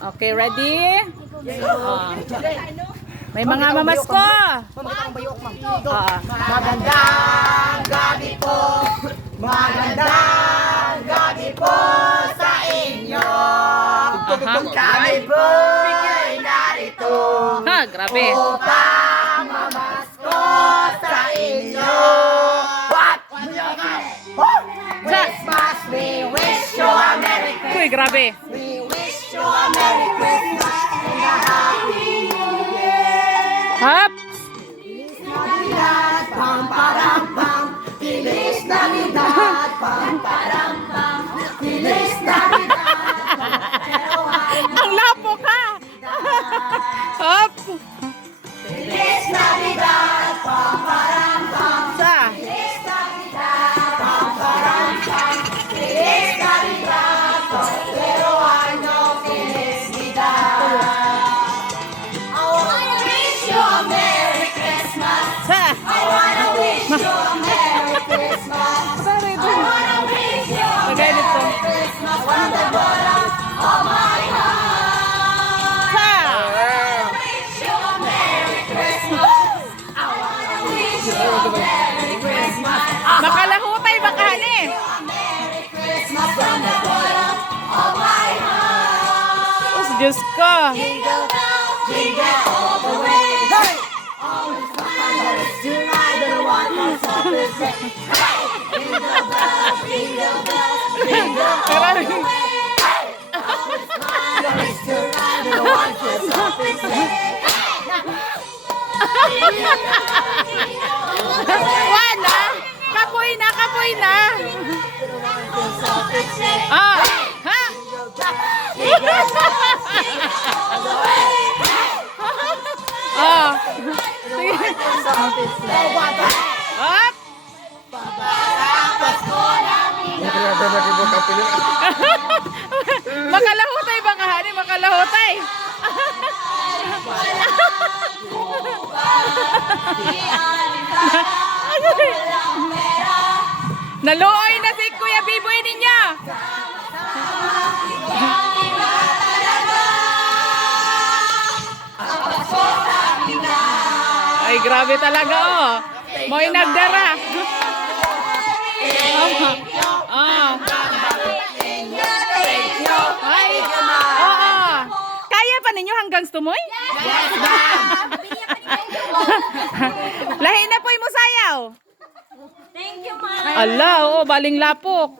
Okay, ready? May mga mamasko. Magandang gabi po. Magandang gabi po sa inyo. Kami po ay narito Ha, grabe. upang mamasko sa inyo. What? Christmas, we wish you a Merry Christmas. Uy, grabe. We wish you a Merry Christmas and a Happy New Year. Hop. Feliz Navidad, pam param pam. Feliz Navidad, pam param pam. Feliz Navidad. Ang lapo ka. Hop. Feliz Navidad, pam param pam. Sa. Feliz Navidad, pam param pam. Feliz Navidad, prospero año, felicidad. I wanna wish you a Merry Christmas. Sa. I wanna wish you a Merry Christmas. Sorry, I wanna wish you a Magay dito. Merry Christmas from the bottom of my heart. Sa. Wish you a Merry Christmas. I wanna wish you a Merry Christmas. Makalahutay baka ni. A Merry Christmas from the bottom of my heart. Us, Diyos ko. Jingle bells, jingle all the way. Hey! Always my colors tonight, the one more song to say. Hey! Jingle bells, jingle bells, jingle all the way. Hey! Always my colors tonight, the one more song to say. Wala. Kapoy na, kapoy na. Ah. Ha. Ah. Sige. Hop. Makalahutay baka hani, makalahutay. Naluoy na si Kuya Biboy ninyo. Ay, grabe talaga, oh. Mo'y nagdara. Oh. Ay, oo. Kaya pa ninyo hanggang stumoy? Yes, ma'am. Lahi na po'y musayaw. Thank you, ma'am. Ala, oo, baling lapok.